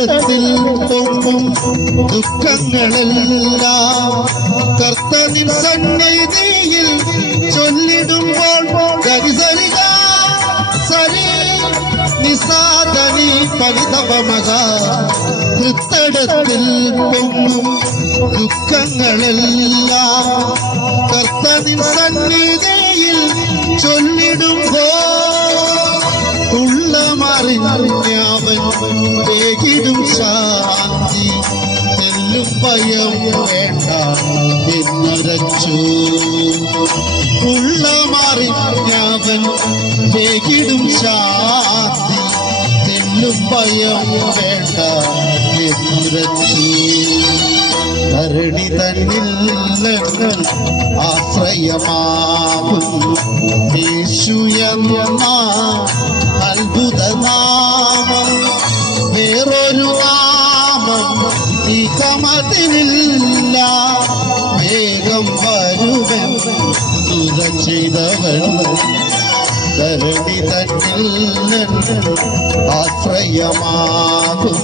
കൃത്തടത്തിൽ പൊങ്ങും ദുഃഖങ്ങളെല്ലാം കർത്തനിൻ സന്നിധിയിൽ ചൊല്ലിടുമ്പോൾ ഗരിസരിക സരി നിസാദനി പരിതപമക കൃത്തടത്തിൽ പൊങ്ങും ദുഃഖങ്ങളെല്ലാം കർത്തനിൻ സന്നിധിയിൽ ചൊല്ലിടുമ്പോൾ ഉള്ളമറിഞ്ഞവൻ വേഗിടും ശാന്തി തെല്ലും ഭയം വേണ്ട എന്നുരച്ചു ഉള്ളമറിഞ്ഞവൻ വേഗിടും ശാന്തി തെല്ലും ഭയം വേണ്ട എന്നുരച്ചു ധരണി തന്നിൽ ആശ്രയമാകും യേശുയെന്ന അത്ഭുതനാമം വേറൊരു നാമം ഈ കമതിനില്ല വേഗം വരുവൻ തുക ചെയ്തവൻ ധരണി തന്നിൽ ആശ്രയമാകും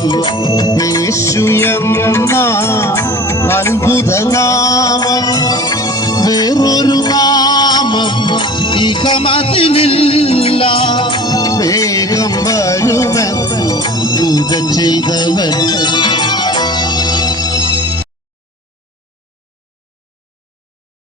യേശുയെന്ന അത്ഭുതനാമം വേറൊരു നാമം ഇഹമതിനില്ല വേഗം വരുവൻ പൂജ ചെയ്തവൻ